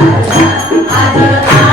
Adoro, adoro.